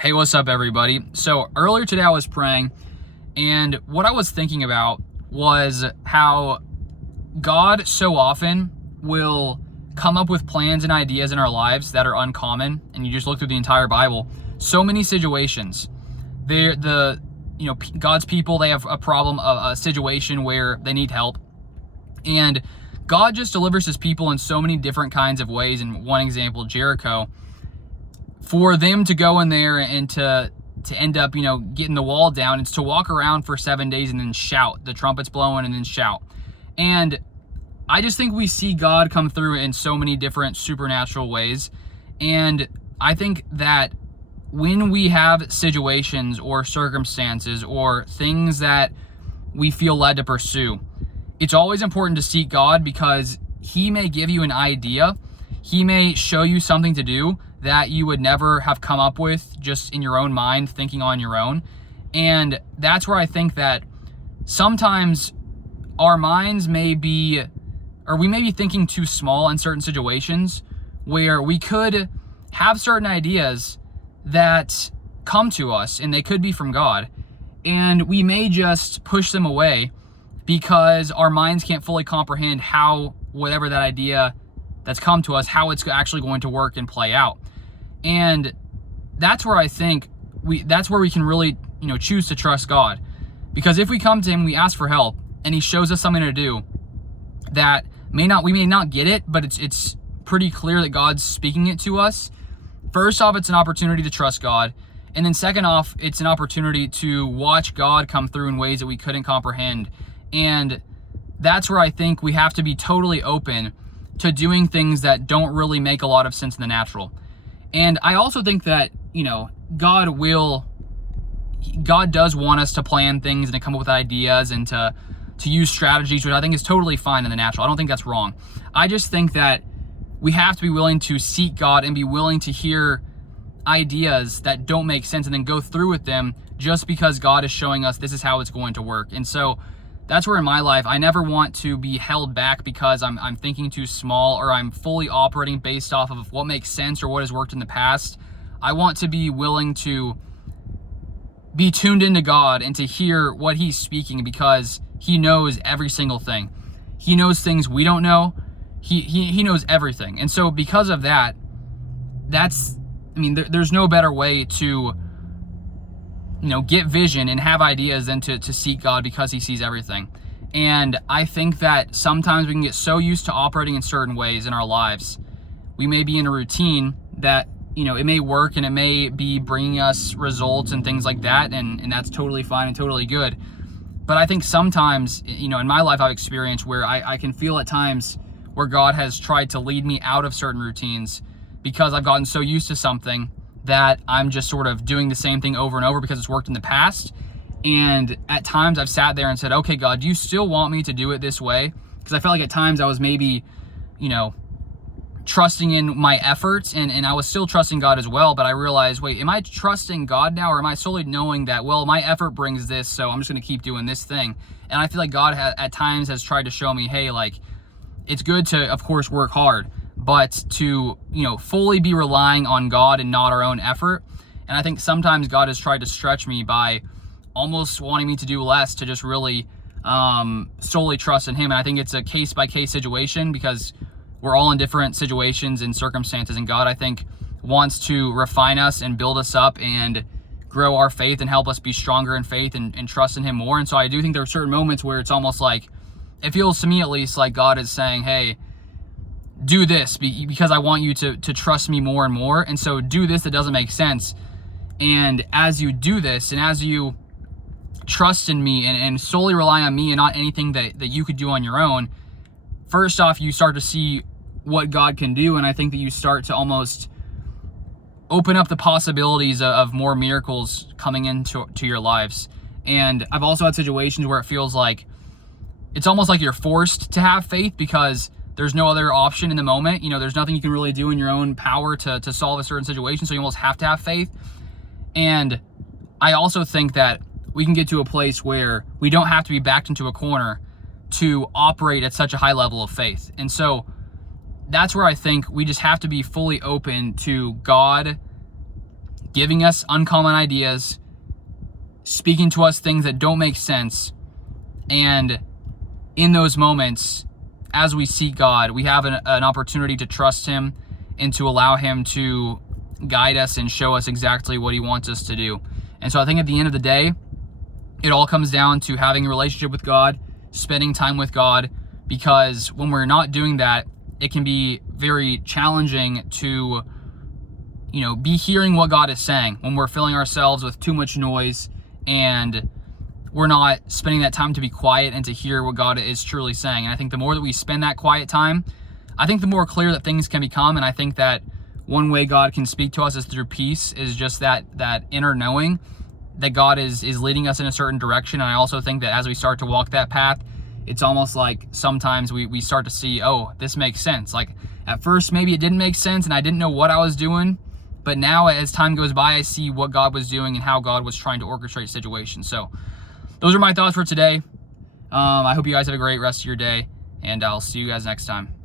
Hey, what's up, everybody? So earlier today I was praying, and what I was thinking about was how God so often will come up with plans and ideas in our lives that are uncommon. And you just look through the entire Bible, so many situations. God's people, they have a problem, a situation where they need help, and God just delivers His people in so many different kinds of ways. And one example, Jericho. For them to go in there and to end up, getting the wall down, it's to walk around for 7 days and then shout, the trumpets blowing and then shout. And I just think we see God come through in so many different supernatural ways. And I think that when we have situations or circumstances or things that we feel led to pursue, it's always important to seek God, because He may give you an idea. He may show you something to do that you would never have come up with just in your own mind, thinking on your own. And that's where I think that sometimes our minds may be, or we may be thinking too small in certain situations, where we could have certain ideas that come to us and they could be from God, and we may just push them away because our minds can't fully comprehend how whatever that idea that's come to us, how it's actually going to work and play out. And that's where I think that's where we can really, choose to trust God. Because if we come to Him, we ask for help, and He shows us something to do that we may not get it, but it's pretty clear that God's speaking it to us. First off, it's an opportunity to trust God. And then second off, it's an opportunity to watch God come through in ways that we couldn't comprehend. And that's where I think we have to be totally open to doing things that don't really make a lot of sense in the natural. And I also think that, God does want us to plan things and to come up with ideas and to use strategies, which I think is totally fine in the natural. I don't think that's wrong. I just think that we have to be willing to seek God and be willing to hear ideas that don't make sense and then go through with them just because God is showing us this is how it's going to work. And so that's where in my life, I never want to be held back because I'm thinking too small, or I'm fully operating based off of what makes sense or what has worked in the past. I want to be willing to be tuned into God and to hear what He's speaking, because He knows every single thing. He knows things we don't know. He knows everything. And so because of that, there's no better way to get vision and have ideas than to seek God, because He sees everything. And I think that sometimes we can get so used to operating in certain ways in our lives. We may be in a routine that, it may work and it may be bringing us results and things like that. And that's totally fine and totally good. But I think sometimes, in my life, I've experienced where I can feel at times where God has tried to lead me out of certain routines because I've gotten so used to something that I'm just sort of doing the same thing over and over because it's worked in the past. And at times I've sat there and said, okay, God, do you still want me to do it this way? Because I felt like at times I was maybe, trusting in my efforts, and I was still trusting God as well. But I realized, wait, am I trusting God now, or am I solely knowing that, well, my effort brings this, so I'm just going to keep doing this thing? And I feel like God at times has tried to show me, hey, it's good to, of course, work hard, but to, fully be relying on God and not our own effort. And I think sometimes God has tried to stretch me by almost wanting me to do less, to just really solely trust in Him. And I think it's a case-by-case situation, because we're all in different situations and circumstances. And God, I think, wants to refine us and build us up and grow our faith and help us be stronger in faith and trust in Him more. And so I do think there are certain moments where it's almost like, it feels to me at least like God is saying, hey, do this because I want you to trust me more and more. And so do this that doesn't make sense. And as you do this, and as you trust in me and solely rely on me and not anything that you could do on your own, first off, you start to see what God can do. And I think that you start to almost open up the possibilities of more miracles coming into your lives. And I've also had situations where it feels like it's almost like you're forced to have faith because there's no other option in the moment. There's nothing you can really do in your own power to solve a certain situation. So you almost have to have faith. And I also think that we can get to a place where we don't have to be backed into a corner to operate at such a high level of faith. And so that's where I think we just have to be fully open to God giving us uncommon ideas, speaking to us things that don't make sense. And in those moments, as we seek God, we have an opportunity to trust Him and to allow Him to guide us and show us exactly what He wants us to do. And so I think at the end of the day, it all comes down to having a relationship with God, spending time with God, because when we're not doing that, it can be very challenging to, be hearing what God is saying when we're filling ourselves with too much noise and we're not spending that time to be quiet and to hear what God is truly saying. And I think the more that we spend that quiet time, I think the more clear that things can become. And I think that one way God can speak to us is through peace, is just that inner knowing that God is leading us in a certain direction. And I also think that as we start to walk that path, it's almost like sometimes we start to see, oh, this makes sense. Like at first, maybe it didn't make sense and I didn't know what I was doing. But now as time goes by, I see what God was doing and how God was trying to orchestrate situations. So those are my thoughts for today. I hope you guys have a great rest of your day, and I'll see you guys next time.